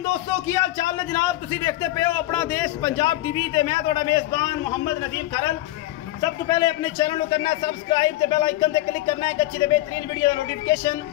सलाम दोस्तों की हाल चाल ने जनाब तुसी देखते पे हो अपना देश पंजाब टीवी ते मैं थोड़ा मेजबान मोहम्मद नदीम खरल। सब तो पहले अपने चैनल को करना है सब्सक्राइब ते बेल आइकन ते क्लिक करना है कि अच्छी ते बेहतरीन वीडियो का नोटिफिकेशन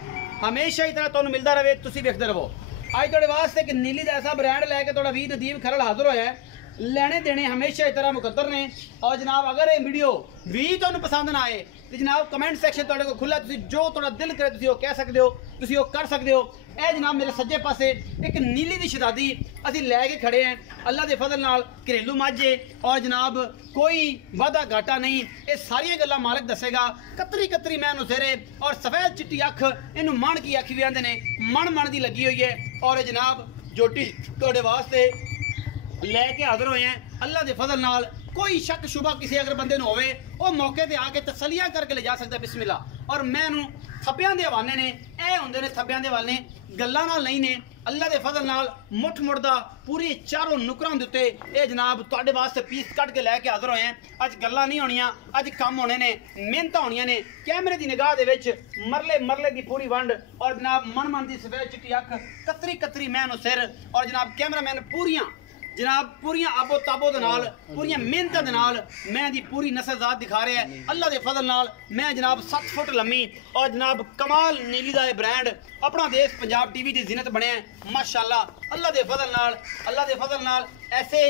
हमेशा ही तरह तुहानू मिलता रहे तुसी देखते रहो। आज थोड़े वास्ते एक नीली का ऐसा ब्रांड लैके थोड़ा वी नदीम खरल हाजिर होया है। लेने देने हमेशा इस तरह मुकद्दर ने और जनाब अगर ये वीडियो भी तुहानू पसंद ना आए तो जनाब कमेंट सेक्शन तुहाडे को खुला तुसी जो थोड़ा दिल करे तुसी वो कह सकते हो तुसी वो कर सकते हो। ए जनाब मेरे सज्जे पासे एक नीली दी शहजादी असी लैके खड़े हैं अल्लाह के फजल नाल घरेलू माझे और जनाब कोई वादा घाटा नहीं ये सारिया गल्लां मालिक दसेगा। कतरी कतरी मैन उसेरे और सफेद चिट्टी अख इनू मन की अख भी आंदे ने मन मन की लगी हुई है और जनाब जोटी तुहाडे वास्ते लैके हाजिर हुए हैं अल्लाह के फजल नाल। कोई शक शुबा किसी अगर बंदे होवे वो मौके पर आके तसलियां करके ले जा सकता बिस्मिल्लाह। और मैं थब्बियां दे हवाने ने ए हुंदे ने थब्बियां दे हवाले गल्लां नाल नहीं ने अल्लाह के फजल नाल मुठ मुड़दा पूरी चारों नुकरां दे उत्ते ए जनाब तुहाडे वास्ते पीस कट के लैके हाजिर होए हैं। अज गल्लां नहीं होनियां अज काम होने ने मेहनतां होनियां ने कैमरे की निगाह दे विच मरले मरले की पूरी वंड और जनाब मन मन की सफेद चिट्टी अख कतरी कतरी मैन सिर और जनाब कैमरामैन पूरियां जनाब पूरियां आबो ताबो दे नाल पूरियां मेहनतां दे नाल मैं दी पूरी नस्लजात दिखा रहा है अल्लाह के फजल नाल। मैं जनाब 7 फुट लम्मी और जनाब कमाल नीली दा ब्रांड अपना देश पंजाब टीवी की जिनत बने माशाअल्लाह अल्लाह के फजल नाल ऐसे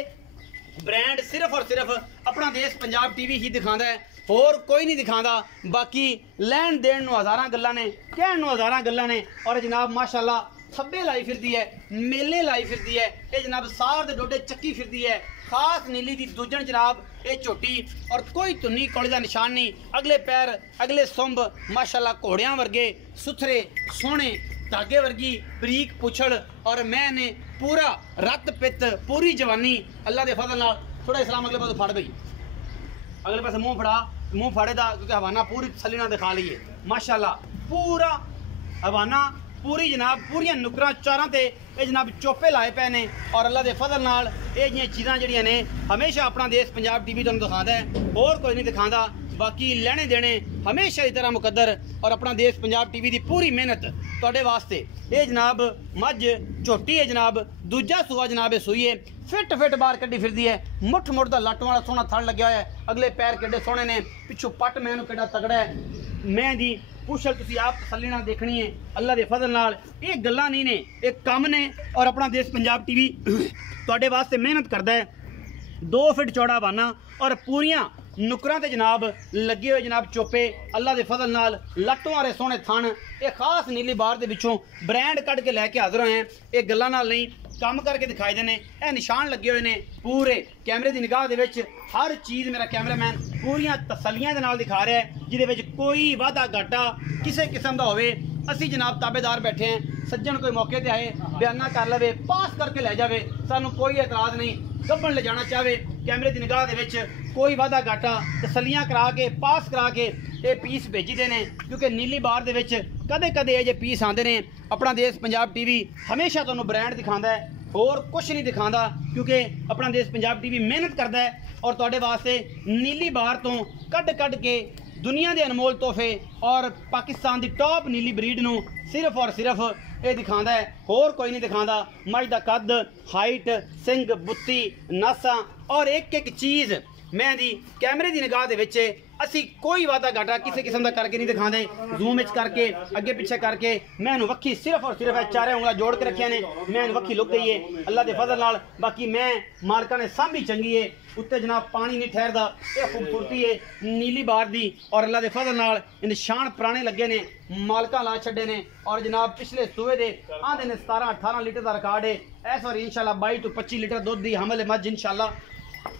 ब्रांड सिर्फ और सिर्फ अपना देश पंजाब टीवी ही दिखाता है होर कोई नहीं दिखाता। बाकी लैन देन नूं हज़ारां गल्लां ने कहण नूं हज़ारां गल्लां ने और जनाब माशाअल्लाह थब्बे लाई फिरदी है मेले लाई फिरदी है ये जनाब सार दे डोडे चक्की फिरदी है खास नीली दी दूजन जनाब ये झोटी और कोई धुन्नी कौड़ी का निशान नहीं अगले पैर अगले सुंब माशाअल्लाह घोड़ियां वर्गे सुथरे सोहने धागे वर्गी बरीक पुछड़ और मैंने पूरा रत पित पूरी जवानी अल्लाह के फजल नाल। थोड़ा इस्लाम अगले पास फड़ गई अगले पास मुँह फाड़े दा क्योंकि हवाना पूरी तसल्ली नाल दिखा लीए माशाअल्लाह पूरा हवाना पूरी जनाब पूरिया नुकरां चारां ते ये जनाब चोपे लाए पे ने और अल्लाह के फजल नाल ये जिहियां चीज़ां जिहड़ियां ने हमेशा अपना देश पंजाब टीवी तुहानूं दिखाता है होर कोई नहीं दिखाता। बाकी लेने देने हमेशा इस तरह मुकद्दर और अपना देश पंजाब टीवी की पूरी मेहनत तुहाडे वास्ते। ये जनाब मझ झोटी है जनाब दूजा सूआ जनाब ये सूई है फिट फिट बाहर कड्डी फिरदी है मुठ मुठ दा लट्ट वाला सोहना थड़ लग्या होया है अगले पैर किड्डे सोहने ने पिछों पट मैनू किड्डा तगड़ा है मैं दी पुछल तुसी आप तसल्ली नाल देखनी है अल्लाह के फजल नाल। ये गल्लां नहीं ने एक काम ने और अपना देश पंजाब टीवी तुहाडे वास्ते मेहनत करदा है 2 फीट चौड़ा बाना और पूरियां नुकरां ते जनाब लगे हुए जनाब चोपे अल्लाह के फजल नाल लट्टों वाले सोहने थण ये खास नीली बार दे विचों ब्रांड कट के लैके हाजिर होए हैं। ये गल्लां नाल नहीं काम करके दिखाई देने ये निशान लगे हुए ने पूरे कैमरे की निगाह दे विच हर चीज़ मेरा कैमरामैन पूरियां तसल्लियां दे नाल दिखा रहा है जिहदे विच कोई वादा घाटा किसी किस्म का होवे असी जनाब ताबेदार बैठे हैं सज्जन कोई मौके पर आए बयाना कर लवे पास करके लै जाए सानू कोई एतराज़ नहीं गब्बन ले जाना चाहे कैमरे की निगाह दे विच कोई वादा घाटा तसल्लियां करा के पास करा के ये पीस भेजी देने क्योंकि नीली बार दे विच कदे कदे ये पीस आते हैं। अपना देश पंजाब टीवी हमेशा तुहानूं ब्रांड दिखाता है होर कुछ नहीं दिखाता क्योंकि अपना देश पंजाब टीवी मेहनत करता है और तुहाडे वास्ते नीली बार तो कट के दुनिया के अनमोल तोहफे और पाकिस्तान की टॉप नीली ब्रीड नूं सिर्फ और सिर्फ ये दिखाता है होर कोई नहीं दिखाता। मझ दा कद हाइट सिंग बुत्ती नासा और एक एक चीज़ मैं दी कैमरे की निगाह दे विच असी कोई वादा घाटा किसी किस्म का करके नहीं दिखाते जूम इच करके अगे पिछे करके मैं वक्खी सिर्फ और सिर्फ चारे उंगला जोड़ के रखिया ने मैं वक्खी लुक गई है अल्लाह के फजल नाल। बाकी मैं मालका ने सांभी चंगी है उत्ते जनाब पानी नहीं ठहरदा ये खूबसूरती है नीली बार दी और अल्लाह के फजल नाल निशान पुराने लगे ने मालका ला छड्डे ने और जनाब पिछले सूए दे आंदे ने 17-18 लीटर का रिकॉर्ड है इस बार इंशाल्लाह 22 to 25 लीटर दुध दी हमल मझ इंशाल्लाह।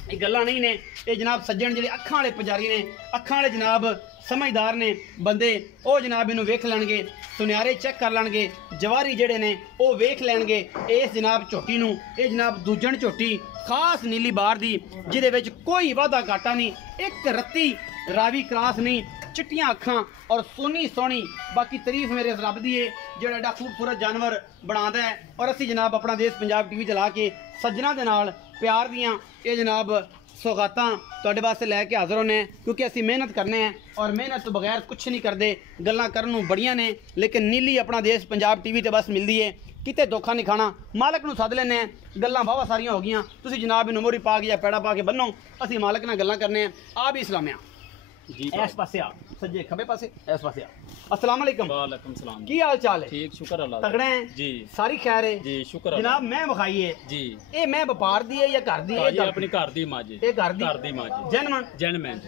ये गल्लां नहीं ने ये जनाब सज्जन जिहड़े अखां वाले पुजारी ने अखां वाले जनाब समझदार ने बंदे वो जनाब इनू वेख लैणगे सुनियारे चेक कर लैणगे जवारी जिहड़े ने वो वेख लैणगे इस जनाब झोटी नूं ये जनाब दूजन झोटी खास नीली बार दी जिहदे विच कोई वादा घाटा नहीं एक रत्ती रावी क्रास नहीं चिट्टियां अखां और सोनी सोहनी। बाकी तारीफ मेरे रब दी है जिहड़ा एडा खूबसूरत जानवर बनाता है और असी जनाब अपना देश पंजाब टीवी चला के सज्जना दे नाल प्यार दियां ये जनाब सौगातां तुहाडे वास्ते लैके हाज़र होने क्योंकि असी मेहनत करने हैं और मेहनत तो बगैर कुछ नहीं करते गल्लां करन नूं बड़ियां ने लेकिन नीली अपना देश पंजाब टीवी ते बस मिलती है किते धोखा नहीं खाना। मालक नूं सद लेने गल्लां वाहवा सारियां हो गईयां, तुसीं जनाब इनू मोहरी पा के या पैड़ा पा के बन्नो, असीं मालक नाल गल्लां करने आ भी इस्लामिया जी। इस पासे आ, सज्जे खब्बे पासे इस पासे आ। अस्सलाम वालेकुम। वालेकुम सलाम। की हाल चाल है? ठीक, शुक्र अल्लाह तगड़े हैं जी, सारी खैर है जी शुक्र जनाब। मैं विखाई है जी, ये मैं व्यापार दी है या घर दी है? भाजी अपनी घर दी मज, ये घर दी मज जैनमन जैनमैन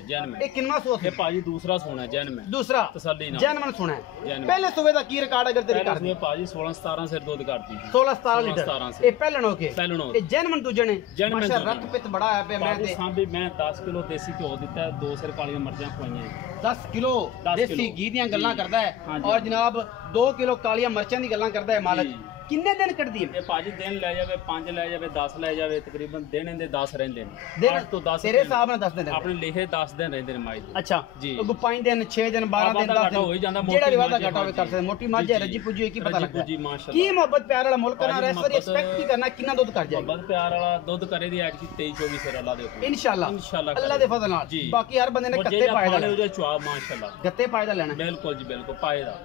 ये किन्ना सो ये भाजी दूसरा सोना है जैनमैन, दूसरा तसल्ली ना जैनमन सुना है। जैनमैन। पहले सुबह का की रिकॉर्ड अगर तेरी कर पहले भाजी 16-17 सिर दूध करती 16-17 लीटर 16-17 ये पहलन हो के पहलन हो ये जैनमन दूजे ने जैनमन माशा दूजे रक्त पित बड़ा है पे मैं भाजी ते सांभी मैं 10 किलो देसी घ्यो दिता है, 2 सिर कालियां मर्चां खुआईਆਂ 10 किलो 10 देसी किलो। घी ਦੀਆਂ ਗੱਲਾਂ ਕਰਦਾ ਹੈ हाँ जी। और जनाब 2 किलो ਕਾਲੀਆਂ ਮਿਰਚਾਂ ਦੀ ਗੱਲਾਂ ਕਰਦਾ ਹੈ ਮਾਲਕ। जी। किन्ने दिन ਕੱਢਦੀ है ਇਹ ਭਾਜੀ ਦਿਨ ਲੈ ਜਾਵੇ 5 ਲੈ ਜਾਵੇ 10 ਲੈ ਜਾਵੇ, ਤਕਰੀਬਨ ਦਿਨ ਇਹਦੇ 10 ਰਹਿੰਦੇ ਨੇ। दिन 8 ਤੋਂ 10 तेरे हिसाब ਨਾਲ 10 दिन ਆਪਣੇ ਲਿਖੇ 10 ਦਿਨ ਰਹਿੰਦੇ ਨੇ ਮਾਈ ਦੇ। अच्छा जी। तो 5 दिन 6 दिन 12 दिन 10 ਹੋ ਹੀ ਜਾਂਦਾ, दिन ਮੋਟੀ ਜਿਹੜਾ ਰਿਵਾਦਾ ਮੱਝ ਘਟਾ ਹੋਵੇ ਕਰ ਸਕਦੇ। ਮੋਟੀ ਮੱਝ जी, ਹੈ जी। ਰੱਜੀ ਪੁੱਜੀ ਹੋਈ ਕੀ ਪਤਾ ਰੱਜੀ ਲੱਗਦਾ ਪੁੱਜੀ, माशाल्लाह। ਕੀ ਮੁਹੱਬਤ ਪਿਆਰ ਵਾਲਾ ਮੁਲਕ ਨਾ ਭਾਜੀ ਰੈਸ ਵਾਰੀ ਐਕਸਪੈਕਟ ਕੀ ਕਰਨਾ ਕਿੰਨਾ ਦੁੱਧ ਕਰ ਜਾਏਗਾ ਮੁਹੱਬਤ ਪਿਆਰ ਵਾਲਾ ਦੁੱਧ ਕਰੇ ਦੀ ਐਡ ਕੀ 23-24 ਸਿਰ ਅੱਲਾ ਦੇ ਹੁਕਮ इंशाल्लाह इंशाल्लाह अल्लाह दे फजल नाल। जी। बाकी हर बंदे ने ਉਹ गत्ते ਜਿਹੜਾ पाए दा ਪਾਲੇ लेना, ਉਹਦਾ ਚੁਆਬ ਮਾਸ਼ਾਅੱਲਾ गत्ते पाए दा लेना। ਬਿਲਕੁਲ ਜੀ ਬਿਲकुल ਪਾਏ ਦਾ।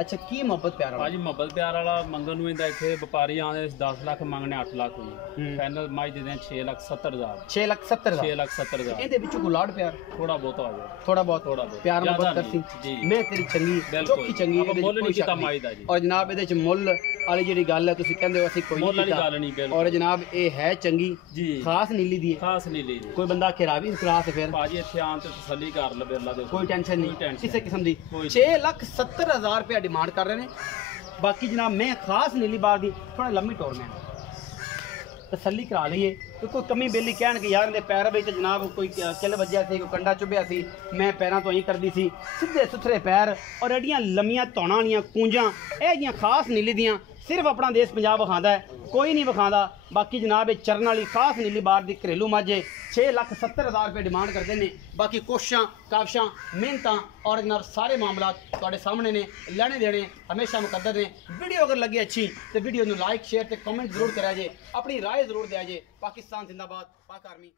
अच्छा की मोहब्बत प्यार वाला ਭਾਜੀ ਮੁਹੱਬਤ ਪਿਆਰ ਵਾਲਾ ਮੰਗਣ ਨੂੰ ਇਹਦਾ ਇੱਥੇ ਵਪਾਰੀ ਆਉਂਦੇ 10 ਲੱਖ ਮੰਗਣੇ 8 ਲੱਖ ਹੋਈ ਫਾਈਨਲ ਮਾਈ ਦੇ ਦੇ 6,70,000 6,70,000 6,70,000 ਇਹਦੇ ਵਿੱਚੋਂ ਕੋਈ ਲਾਡ ਪਿਆਰ ਥੋੜਾ ਬਹੁਤ ਆ ਜਾਏ थोड़ा बहुत थोड़ा बहुत। प्यार ज्यादा मोहब्बत करसी नहीं, जी। मैं तेरी चंगी बिल्कुल। चौकी चंगी ਆਪਾਂ ਇਹਦੇ 'ਚ ਮੁੱਲ ਕੋਈ ਨਹੀਂ ਸ਼ੱਕ ਕੀਤਾ ਨਹੀਂ। ਮਾਈ ਦਾ ਜੀ। और जनाब ਇਹਦੇ ਚ ਮੁੱਲ ਵਾਲੀ ਜਿਹੜੀ ਗੱਲ ਹੈ ਤੁਸੀਂ ਕਹਿੰਦੇ ਹੋ ਅਸੀਂ ਕੋਈ ਮੁੱਲ ਨਹੀਂ ਵਾਲੀ ਕੀਤਾ ਗੱਲ ਨਹੀਂ ਬਿਲਕੁਲ। और जनाब ਇਹ ਹੈ ਚੰਗੀ ਜੀ ਖਾਸ ਨੀਲੀ ਦੀ ਹੈ। ਖਾਸ ਨਹੀਂ ਲਈ ਜੀ ਕੋਈ ਬੰਦਾ ਖਰਾਬੀ ਖਰਾਸ ਹੈ ਫਿਰ ਭਾਜੀ ਇੱਥੇ ਆਉਣ ਤੇ ਤਸੱਲੀ ਕਰ ਲਵੇ ਅੱਲਾ ਦੇ ਹੁਕਮ। ਕੋਈ टेंशन ਕੋਈ नहीं tension किसी किस्म दी। कोई 6,70,000 रुपया डिमांड कर रहे हैं। बाकी जनाब मैं खास नीली बार दी थोड़ा लम्बी टोर में तसल्ली करा लीए तो कोई कमी बेली कहन कि यार इहदे पैर ਵਿੱਚ जनाब कोई किल वजया सी कोई कंडा चुभया सी मैं पैरों तो ही करदी सी सीधे सुथरे पैर और एडियां लम्मियां धौणां वालियां कूंजां ਇਹ जियां खास नीली दियां सिर्फ अपना देश पंजाब विखांदा है कोई नहीं विखांदा। बाकी जनाब ये चरण वाली खास नीली बार दी घरेलू मझ 6,70,000 रुपये डिमांड करते हैं। बाकी कोशिशां काविशां मेहनतां और जनाब सारे मामला तुहाडे सामने ने लेने देने हमेशा मुकद्दर ने। वीडियो अगर लगे अच्छी तो वीडियो नूं लाइक शेयर ते कमेंट जरूर करा जे, अपनी राय जरूर दिया जे। पाकिस्तान जिंदाबाद, पाक आर्मी।